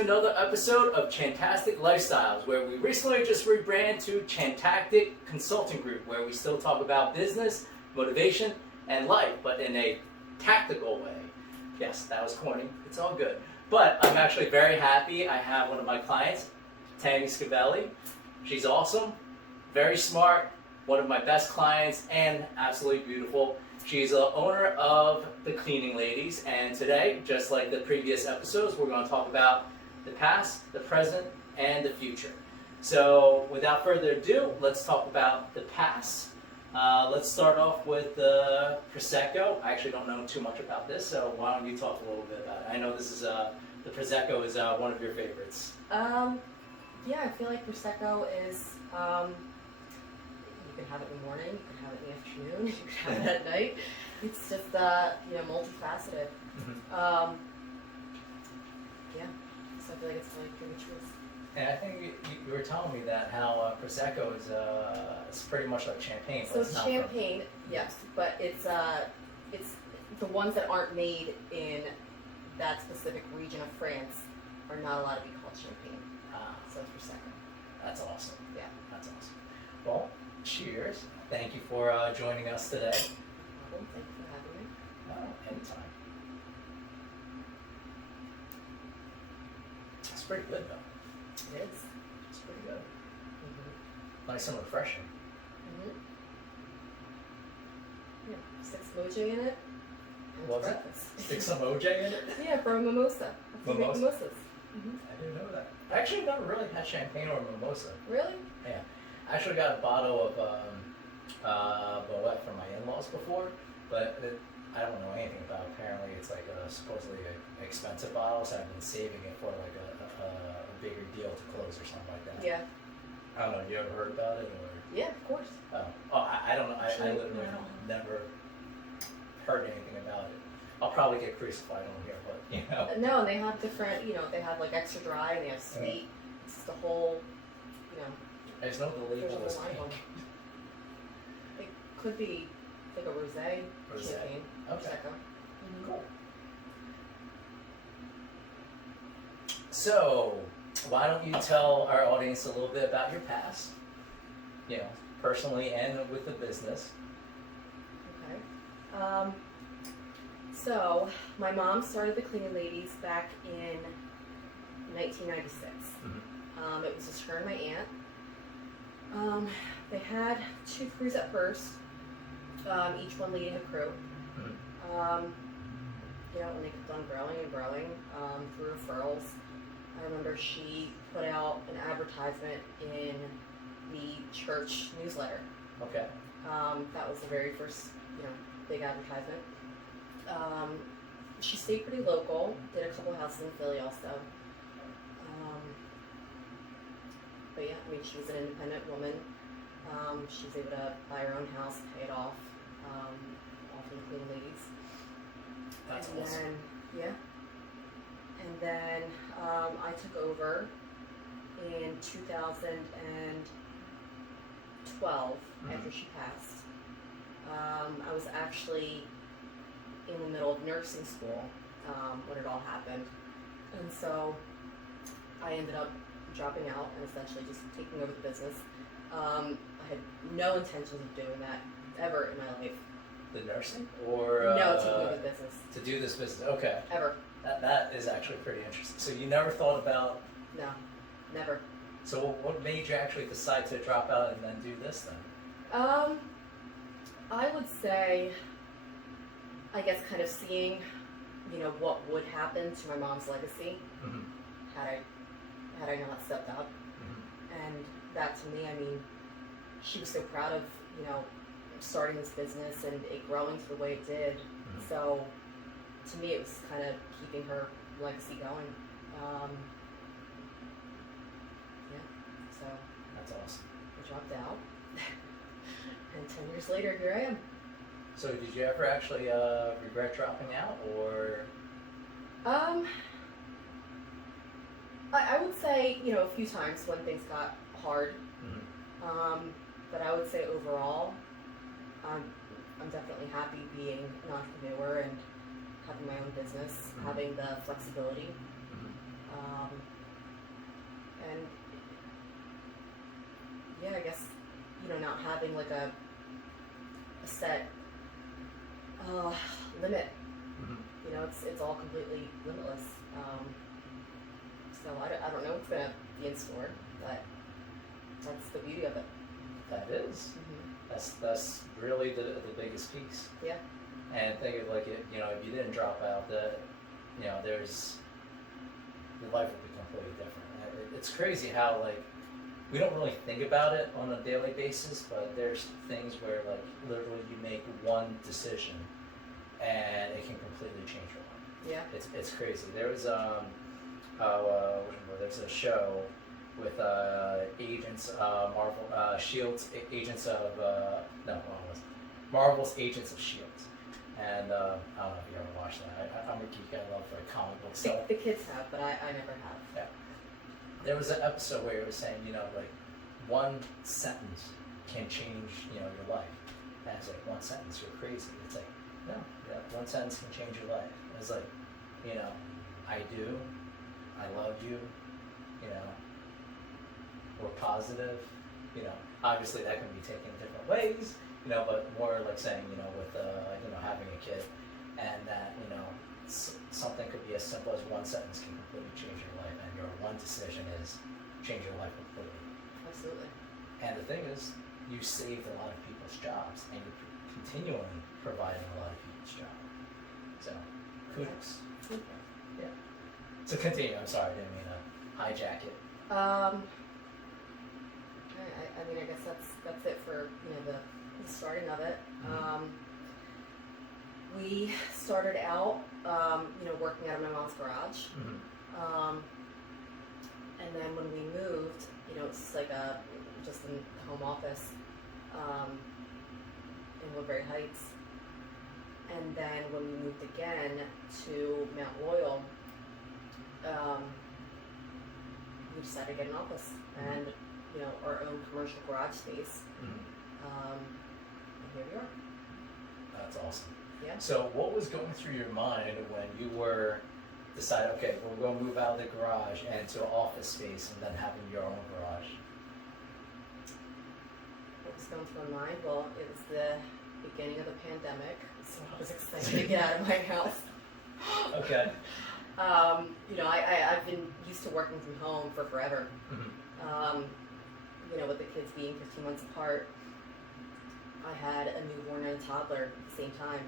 to another episode of ChanTaktic Lifestyles, where we recently just rebranded to ChanTaktic Consulting Group, where we still talk about business, motivation, and life, but in a tactical way. Yes, that was corny. It's all good. But I'm actually very happy. I have one of my clients, Tammy Scavelli. She's awesome, very smart, one of my best clients, and absolutely beautiful. She's the owner of The Cleaning Ladies, and today, just like the previous episodes, we're going to talk about the past, the present, and the future. So, without further ado, let's talk about the past. Let's start off with the Prosecco. I actually don't know too much about this, so why don't you talk a little bit about it? I know this is the Prosecco is one of your favorites. Yeah, I feel like Prosecco is. You can have it in the morning, you can have it in the afternoon, you can have it at night. It's just multifaceted. Mm-hmm. Yeah, so I feel like it's really good choice. And I think you were telling me that how Prosecco is it's pretty much like champagne. But So it's not champagne, yes, but it's the ones that aren't made in that specific region of France are not allowed to be called champagne. So it's Prosecco. That's awesome. Yeah. That's awesome. Well, cheers. Thank you for joining us today. No problem. Thank you for having me. Oh, anytime. It's pretty good though. It is. It's pretty good. Mm-hmm. Nice and refreshing. Mm-hmm. Yeah, 6 mojo in it. And What's it's it? breakfast. Stick some OJ in it? Yeah, for a mimosa. That's how you make Mimosa? mimosas. Mm-hmm. I didn't know that. I actually never really had champagne or mimosa. Really? Yeah. I actually got a bottle of Moet from my in-laws before, but I don't know anything about it. Apparently it's like supposedly an expensive bottle, so I've been saving it for like a bigger deal to close or something like that. Yeah. I don't know, you ever heard about it? Or? Yeah, of course. I don't know. I literally never heard anything about it. I'll probably get crucified on here, but you know. No, and they have different, they have like extra dry and they have sweet. It's the whole, I just know the there's a label was whole line pink. on it. It could be like a rosé champagne. Okay. Prosecco. Cool. So, why don't you tell our audience a little bit about your past? Personally and with the business. Okay. So, my mom started the Cleaning Ladies back in 1996. Mm-hmm. It was just her and my aunt. They had 2 crews at first, each one leading a crew. Mm-hmm. And they kept on growing and growing through referrals. I remember she put out an advertisement in the church newsletter. Okay. That was the very first, big advertisement. She stayed pretty local, did a couple houses in Philly also. But yeah, she was an independent woman. She was able to buy her own house, pay it off from the Cleaning Ladies. That's and awesome. Then, yeah. And then I took over in 2012 after she passed. I was actually in the middle of nursing school when it all happened. And so I ended up dropping out and essentially just taking over the business. I had no intentions of doing that ever in my life. The nursing? Or No, taking over the business. to do this business. Okay. Ever. That is actually pretty interesting. So you never thought about. No, never. So what made you actually decide to drop out and then do this then? I would say, I guess, kind of seeing, what would happen to my mom's legacy Mm-hmm. had I not stepped up. Mm-hmm. And that to me, she was so proud of, starting this business and it growing to the way it did. Mm-hmm. So to me, it was kind of keeping her legacy going. So That's awesome. I dropped out. And 10 years later, here I am. So did you ever actually regret dropping out, or? I would say, a few times when things got hard. Mm-hmm. But I would say overall, I'm definitely happy being an entrepreneur and having my own business, Mm-hmm. having the flexibility. Mm-hmm. having like a set limit. You know, it's all completely limitless. So I don't know what's gonna be in store, but that's the beauty of it. That is. That's really the biggest piece. Yeah. And think of like it, you know, if you didn't drop out, you know, there's your life would be completely different. It's crazy how like we don't really think about it on a daily basis, but there's things where like literally you make one decision and it can completely change your life. Yeah. It's crazy. There's there's a show with agents, Marvel, Shield's agents of Marvel's Agents of Shield. And I don't know if you ever watched that. I'm a geek. I love like comic book stuff. The kids have, but I never have. Yeah. There was an episode where it was saying, you know, like one sentence can change, you know, your life. And it's like one sentence, you're crazy. It's like, no, yeah, one sentence can change your life. It's like, you know, I do, I love you, you know, we're positive, you know. Obviously that can be taken different ways, you know, but more like saying, you know, with, you know, having a kid, and that, you know, something could be as simple as one sentence can completely change your life, and your one decision is change your life completely. Absolutely. And the thing is, you saved a lot of people's jobs, and you're continually providing a lot of people's jobs. So, kudos. Yeah. So continue. I'm sorry, I didn't mean to hijack it. I mean, I guess that's it for, you know, the starting of it. We started out, you know, working out of my mom's garage. And then when we moved, you know, it's like just in the home office in Woodbury Heights. And then when we moved again to Mount Royal, we decided to get an office and, you know, our own commercial garage space. And here we are. That's awesome. Yeah. So what was going through your mind when you were deciding, okay, we're going to move out of the garage and to an office space and then having your own garage? What was going through my mind? Well, it was the beginning of the pandemic, so I was excited to get out of my house. Okay. You know, I've been used to working from home for forever. You know, with the kids being 15 months apart, I had a newborn and a toddler at the same time,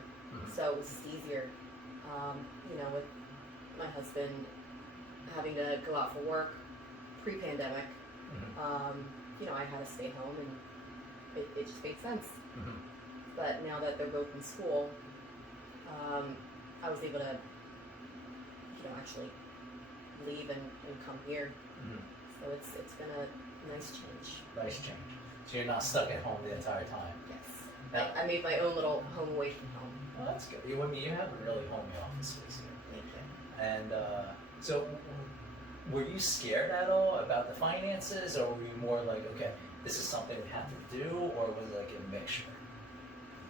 so it was just easier. You know, with my husband having to go out for work pre-pandemic, you know, I had to stay home, and it just made sense. But now that they're both in school, I was able to, you know, actually leave and come here. So it's been a nice change. Nice change. So you're not stuck at home the entire time. Yes. Now, I made my own little home away from home. oh, that's good. You have a really homey office space here. Thank you. And so, were you scared at all about the finances, or were you more like, okay, this is something we have to do, or was it like a mixture?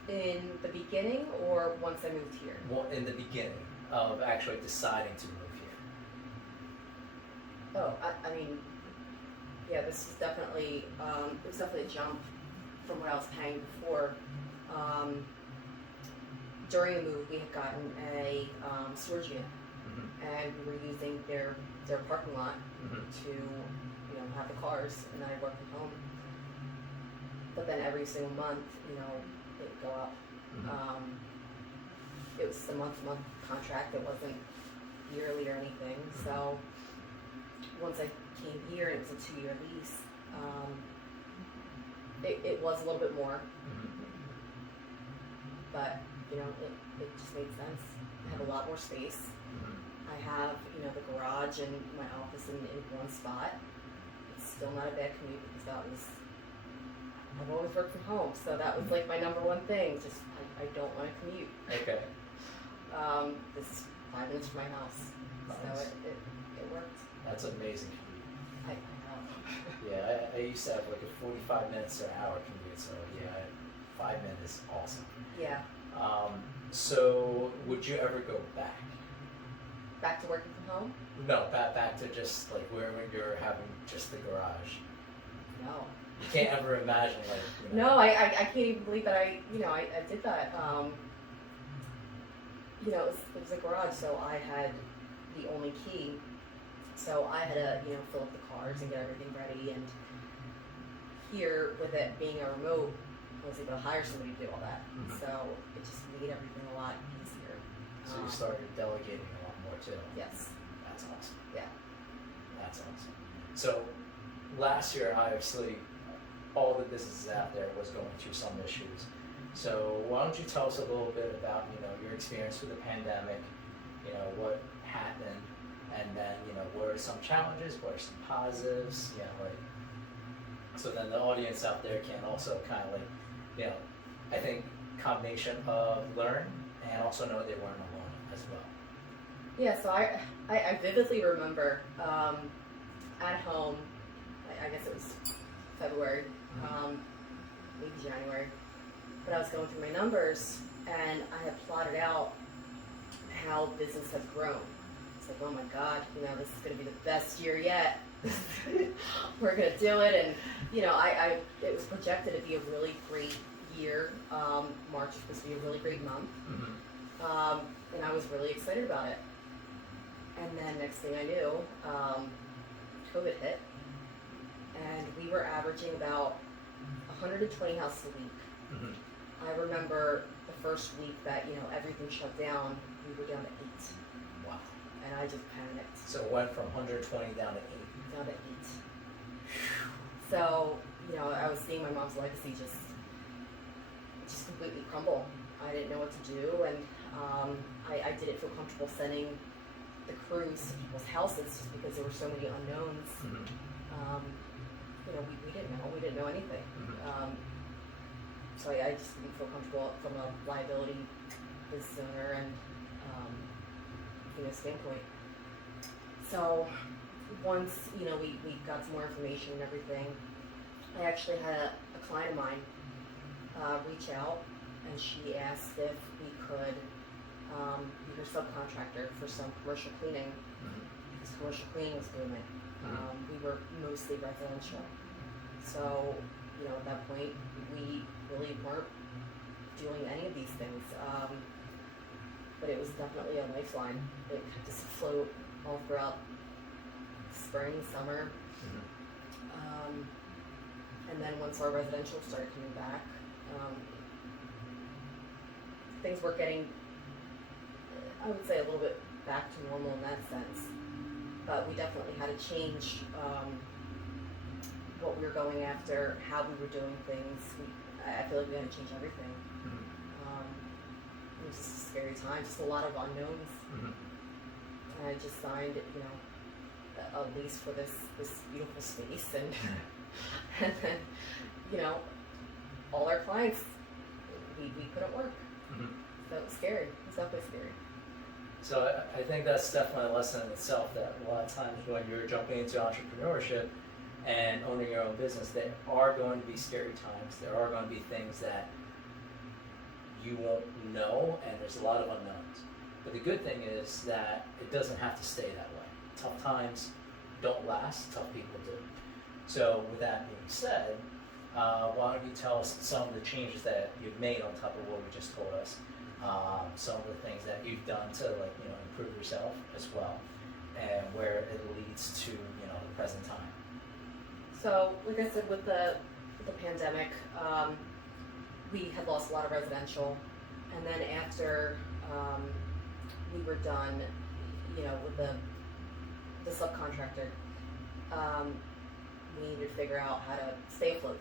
In the beginning, or once I moved here? Well, in the beginning of actually deciding to move here. Oh, I mean, yeah, this was definitely it was definitely a jump from what I was paying before. During the move, we had gotten a storage unit, and we were using their parking lot to, you know, have the cars, and I worked from home. But then every single month, you know, it would go up. It was a month-to-month contract. It wasn't yearly or anything. So once I came here, and it was a 2-year lease. It was a little bit more, but you know, it just made sense. I have a lot more space. I have, you know, the garage and my office in one spot. It's still not a bad commute because I've always worked from home, so that was like my number one thing. Just I don't want to commute. Okay. This is 5 minutes from my house, Nice. so it worked. That's amazing. I know. Yeah, I used to have like a 45 minutes to an hour commute, so yeah, 5 minutes is awesome. Yeah. So would you ever go back? Back to working from home? No, back to just like where you're having just the garage. No. You can't ever imagine, like, you know. No, I can't even believe that I did that. It was a garage, so I had the only key. So I had to, fill up the cards and get everything ready. And here, with it being a remote, I was able to hire somebody to do all that. Mhm. So it just made everything a lot easier. So you started delegating a lot more too. Yes. That's awesome. Yeah. That's awesome. So last year, obviously, all the businesses out there was going through some issues. So why don't you tell us a little bit about, your experience with the pandemic, what happened, and then, what are some challenges, what are some positives, so then the audience out there can also kind of I think combination of learn and also know they weren't alone as well. Yeah, so I vividly remember at home, I guess it was February, maybe January, but I was going through my numbers and I had plotted out how business had grown. It's like, oh my God, this is going to be the best year yet. We're going to do it. And, it was projected to be a really great year. March was supposed to be a really great month. And I was really excited about it. And then next thing I knew, COVID hit. And we were averaging about 120 houses a week. I remember the first week that, everything shut down, we were down to 8. Wow. And I just panicked. So it went from 120 down to 8. Down to 8. So, I was seeing my mom's legacy just completely crumble. I didn't know what to do, and I didn't feel comfortable sending the crews to people's houses just because there were so many unknowns. We didn't know anything. So I just didn't feel comfortable from a liability business owner and standpoint. So once we got some more information and everything, I actually had a client of mine reach out, and she asked if we could be her subcontractor for some commercial cleaning, because commercial cleaning was booming. We were mostly residential, so at that point we really weren't doing any of these things. But it was definitely a lifeline. It kept us afloat all throughout spring, summer. And then once our residential started coming back, things were getting, I would say, a little bit back to normal in that sense. But we definitely had to change what we were going after, how we were doing things. I feel like we had to change everything. It was just a scary time, just a lot of unknowns. And I just signed, a lease for this beautiful space, and and then, all our clients, we couldn't work. So it was scary. It was definitely scary. So I think that's definitely a lesson in itself, that a lot of times when you're jumping into entrepreneurship and owning your own business, there are going to be scary times. There are going to be things that you won't know, and there's a lot of unknowns. But the good thing is that it doesn't have to stay that way. Tough times don't last, tough people do. So with that being said, why don't you tell us some of the changes that you've made on top of what we just told us, some of the things that you've done to improve yourself as well, and where it leads to the present time. So, like I said, with the pandemic, we had lost a lot of residential, and then after we were done, with the subcontractor, we needed to figure out how to stay afloat.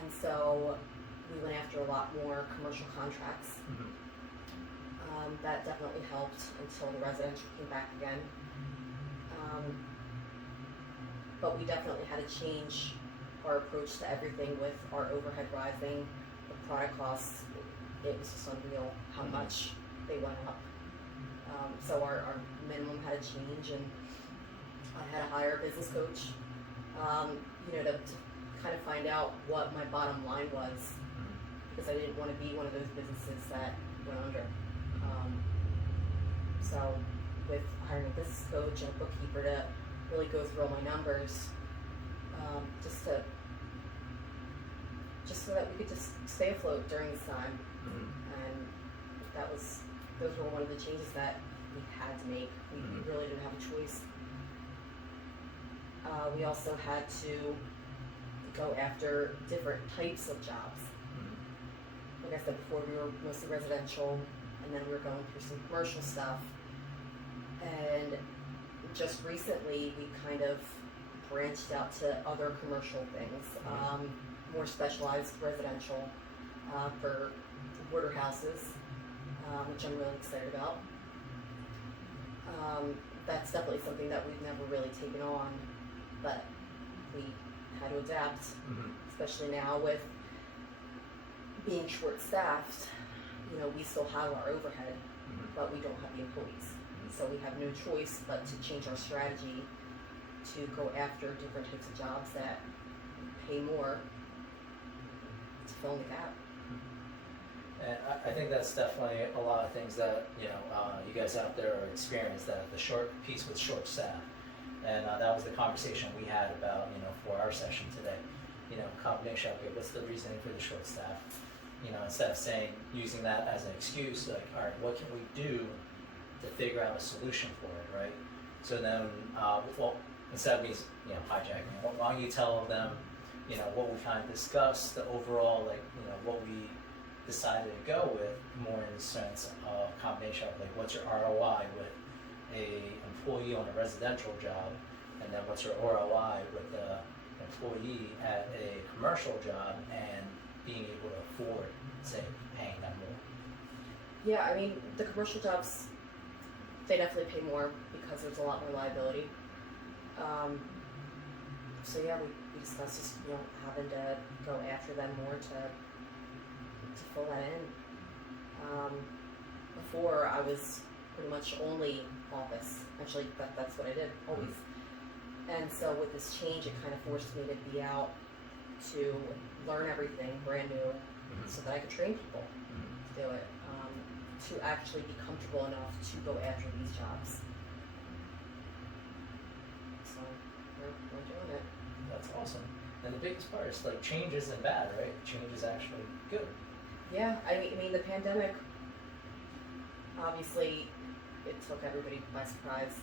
And so we went after a lot more commercial contracts. That definitely helped until the residential came back again. But we definitely had to change our approach to everything with our overhead rising, the product costs. It was just unreal how much they went up. So our minimum had to change, and I had to hire a business coach, to kind of find out what my bottom line was, because I didn't want to be one of those businesses that went under. So with hiring a business coach and a bookkeeper to really go through all my numbers, just to just so that we could just stay afloat during this time. And those were one of the changes that we had to make. We really didn't have a choice. We also had to go after different types of jobs. Like I said before, we were mostly residential, and then we were going through some commercial stuff. And just recently, we kind of branched out to other commercial things, more specialized residential for border houses, which I'm really excited about. That's definitely something that we've never really taken on, but we had to adapt, especially now with being short-staffed. You know, we still have our overhead, but we don't have the employees. So we have no choice but to change our strategy to go after different types of jobs that pay more to fill in the gap. And I think that's definitely a lot of things that, you guys out there are experienced, that the short piece with short staff. And that was the conversation we had about, for our session today. Combination, okay, what's the reasoning for the short staff? Instead of using that as an excuse, like, all right, what can we do to figure out a solution for it, right? So then, instead of me, hijacking, why don't you tell them, what we kind of discussed, the overall, what we decided to go with, more in the sense of combination of, what's your ROI with a employee on a residential job, and then what's your ROI with the employee at a commercial job, and being able to afford, say, paying them more. Yeah, I mean, the commercial jobs, they definitely pay more because there's a lot more liability. So yeah, we discussed just, having to go after them more to fill that in. Before, I was pretty much only office. Actually, that's what I did, always. And so with this change, it kind of forced me to be out to learn everything brand new, so that I could train people to do it, to actually be comfortable enough to go after these jobs. So we're doing it. That's awesome. And the biggest part is, change isn't bad, right? Change is actually good. Yeah, I mean the pandemic, obviously, it took everybody by surprise.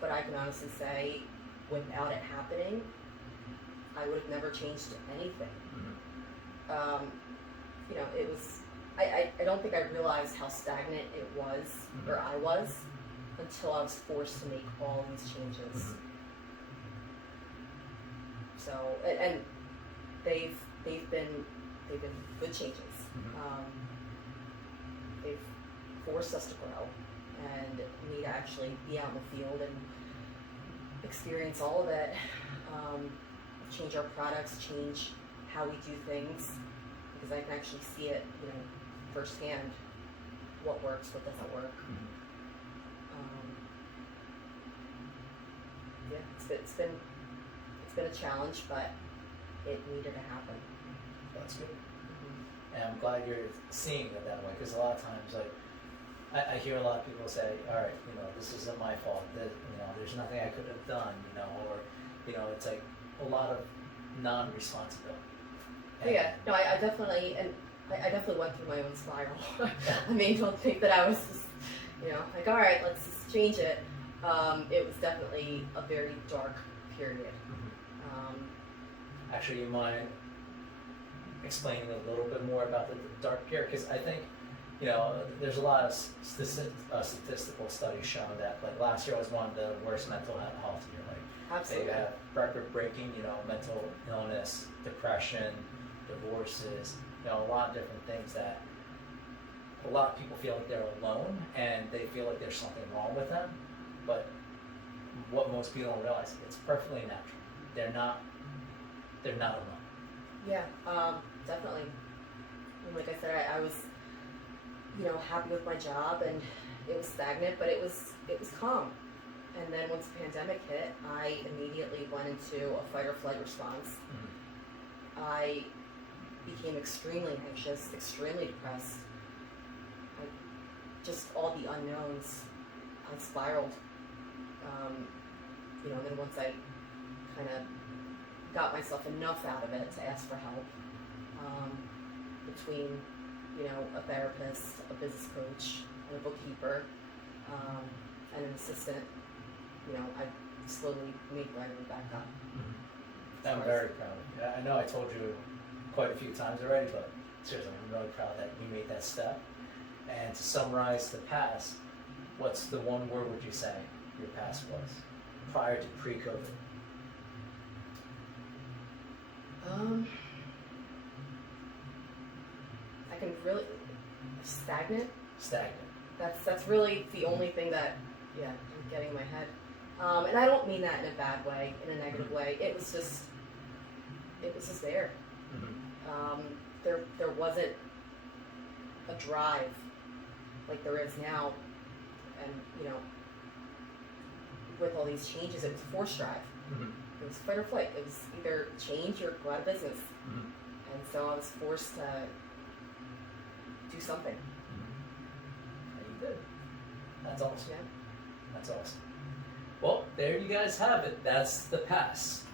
But I can honestly say, without it happening, I would have never changed anything. It was, I don't think I realized how stagnant it was, or I was, until I was forced to make all these changes. So, and they've been good changes. They've forced us to grow and me to actually be out in the field and experience all of it, change our products, change how we do things, because I can actually see it, firsthand, what works, what doesn't work. Yeah, it's been a challenge, but it needed to happen. That's good. And I'm glad you're seeing it that way, because a lot of times, I hear a lot of people say, all right, this isn't my fault, that, there's nothing I could have done, or, it's like a lot of non-responsibility. Yeah, no, I definitely went through my own spiral. I mean, don't think that I was just, all right, let's just change it. It was definitely a very dark period. Actually, you mind explaining a little bit more about the dark period? Because I think, there's a lot of statistical studies showing that, last year was one of the worst mental health year. Absolutely. They have record-breaking, mental illness, depression, divorces, a lot of different things that a lot of people feel like they're alone, and they feel like there's something wrong with them. But what most people don't realize, it's perfectly natural. They're not alone. Yeah, definitely. And like I said, I was, happy with my job, and it was stagnant, but it was calm. And then once the pandemic hit, I immediately went into a fight or flight response. I became extremely anxious, extremely depressed. Just all the unknowns, I spiraled. And then once I kind of got myself enough out of it to ask for help. Between, you know, a therapist, a business coach, and a bookkeeper, and an assistant, you know, I slowly made my way back up. I'm very proud of you. I know I told you quite a few times already, but seriously, I'm really proud that you made that step. And to summarize the past, what's the one word would you say your past was prior to pre-COVID? I can really stagnant. Stagnant. That's really the only thing that, yeah, I'm getting in my head. And I don't mean that in a bad way, in a negative way. It was just there. There wasn't a drive like there is now, and you know, with all these changes, it was forced drive. It was fight or flight. It was either change or go out of business. And so I was forced to do something. And you did. That's awesome. Yeah. That's awesome. Well, there you guys have it. That's the past.